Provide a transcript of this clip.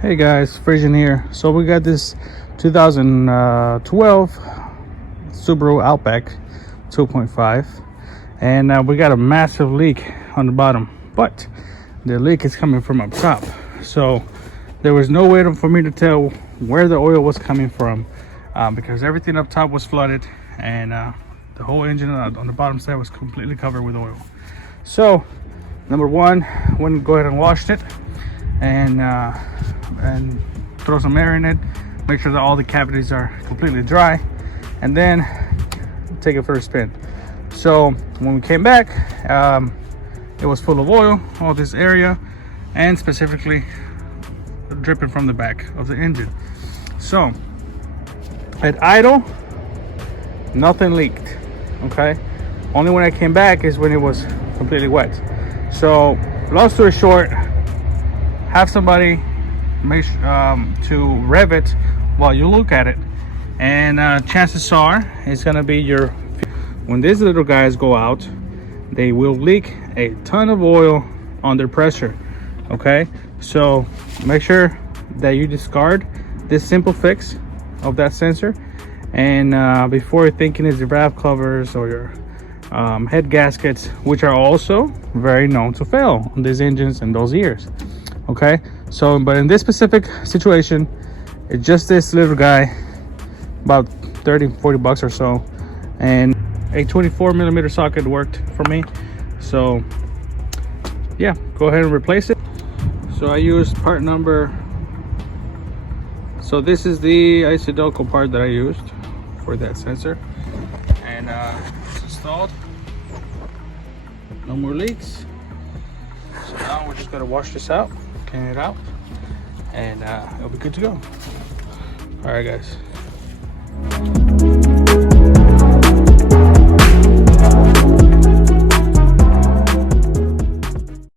Hey guys, Frisian here. So we got this 2012 Subaru Outback 2.5, and we got a massive leak on the bottom, but the leak is coming from up top. So there was no way for me to tell where the oil was coming from because everything up top was flooded, and the whole engine on the bottom side was completely covered with oil. So number one, went and go ahead and washed it and throw some air in it, make sure that all the cavities are completely dry, and then take it for a spin. So when we came back, it was full of oil, all this area, and specifically dripping from the back of the engine. So at idle, nothing leaked. Okay, only when I came back is when it was completely wet. So long story short, have somebody make to rev it while you look at it, and chances are it's gonna be when these little guys go out, they will leak a ton of oil under pressure. Okay, so make sure that you discard this simple fix of that sensor, and before you're thinking it's your valve covers or your head gaskets, which are also very known to fail on these engines and those years. Okay, so but in this specific situation, it's just this little guy, about 30-40 bucks or so, and a 24mm socket worked for me. So yeah, go ahead and replace it. So I used part number, so this is the Isodoco part that I used for that sensor, and it's installed. No more leaks. So now we're just gonna wash this out, clean it out, and it'll be good to go. All right guys.